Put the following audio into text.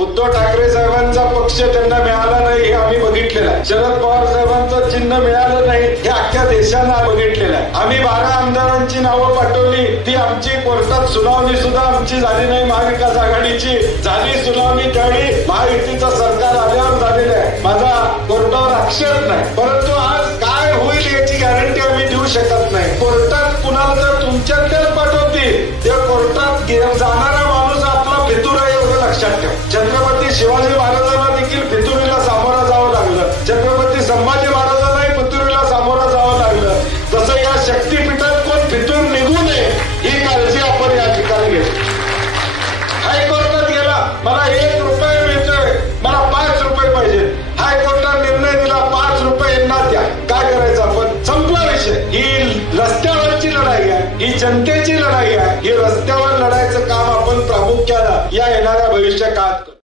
उद्धव ठाकरे साहेबांचा पक्ष त्यांना मिळाला नाही हे आम्ही बघितलेलं आहे. शरद पवार साहेबांचं चिन्ह मिळालं नाही हे अख्ख्या देशानं बघितलेलं आहे. आम्ही 12 आमदारांची नावं पाठवली, ती आमची कोर्टात सुनावणी सुद्धा आमची झाली नाही. महाविकास आघाडीची झाली सुनावणी त्यावेळी महायुतीचं सरकार आल्यावर झालेलं आहे. माझा कोर्टावर आक्षेप नाही, परंतु आज काय होईल याची गॅरंटी आम्ही देऊ शकत नाही. कोर्टात कुणाला जर तुमच्यातल्याच पाठवतील त्या कोर्टात जाणारा माणूस आपला फितूर आहे एवढं लक्षात ठेवा. छत्रपती शिवाजी महाराजांना देखील फितुरीला सामोरं जावं लागलं, छत्रपती संभाजी महाराजांनाही फितुरीला सामोरं जावं लागलं. तसं या शक्तीपीठात कोण फितूर निघू नये ही काळजी आपण या ठिकाणी घेतो. हायकोर्टात गेला, मला 1 रुपया मिळतोय, मला 5 रुपये पाहिजे. हायकोर्टात निर्णय दिला 5 रुपये यांना द्या. काय करायचं आपण? संपला विषय. ही रस्त्यावरची लढाई आहे, ही जनतेची लढाई आहे. ही रस्त्यावर लढायचं काम आपण प्रामुख्यानं या येणाऱ्या भविष्य काळात करू.